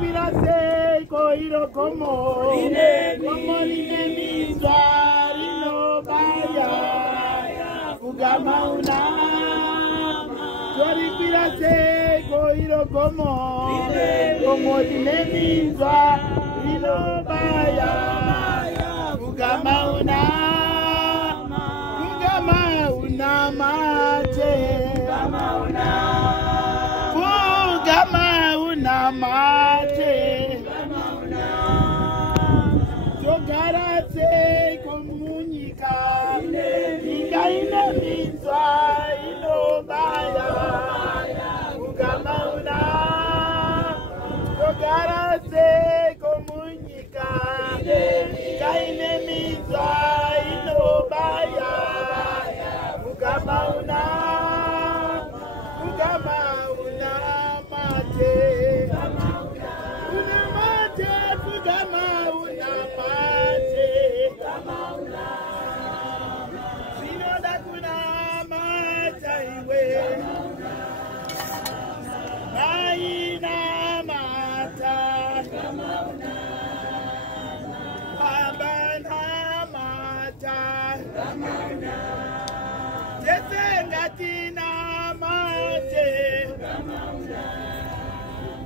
pirase koiro como line minzwa rino baya fugama unama tori pirase koiro como line minzwa rino baya fugama unama unamate Namate Jogarate komunika Nika ina minzwa inobaya Ugamauna Jogarate komunika Nika ina minzwa inobaya Ugamauna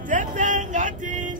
Jetengati